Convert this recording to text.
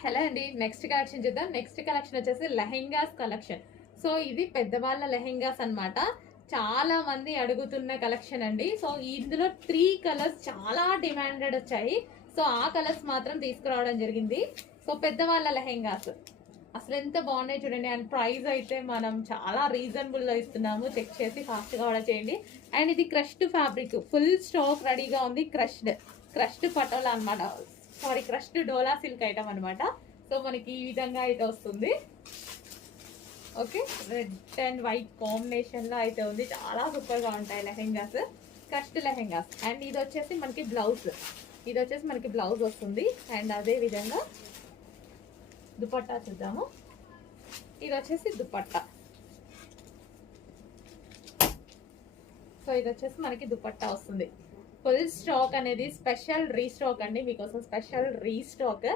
Hello అండి, next collection చూద్దాం. Next collection వచ్చేసి లెహెంగాస్ కలెక్షన్. సో ఇది పెద్దవాళ్ళ లెహెంగాస్ అన్నమాట. చాలా మంది అడుగుతున్న కలెక్షన్ అండి. సో ఇందులో 3 కలర్స్ చాలా డిమాండెడ్ వచ్చాయి. సో ఆ కలర్స్ మాత్రం తీసుకురావడం జరిగింది. సో పెద్దవాళ్ళ లెహెంగాస్ అసలు ఎంత బాగున్నాయి చూడండి. అండ్ ప్రైస్ అయితే మనం చాలా రీజనబుల్ గా ఇస్తున్నాము. చెక్ చేసి ఫాస్ట్ గా ఆర్డర్ చేయండి. అండ్ ఇది క్రష్డ్ ఫ్యాబ్రిక్, ఫుల్ స్టాక్ రెడీగా ఉంది. క్రష్డ్ పటోలా అన్నమాట. సారీ, క్రష్డ్ డోలా సిల్క్ ఐటమ్ అనమాట. సో మనకి ఈ విధంగా అయితే వస్తుంది. Okay, red and white combination లో అయితే ఉంది. చాలా సూపర్ గా ఉంటాయి లెహెంగాస్, క్రష్డ్ లెహెంగాస్. అండ్ ఇది వచ్చేసి మనకి బ్లౌజ్ వస్తుంది. అండ్ అదే విధంగా దుపట్టా చూద్దాము. ఇది వచ్చేసి దుపట్టా. సో ఇది వచ్చేసి మనకి దుపట్టా వస్తుంది. ఫుల్ స్టాక్ అనేది స్పెషల్ రీస్టాక్ అండి, మీకోసం స్పెషల్ రీస్టాక్.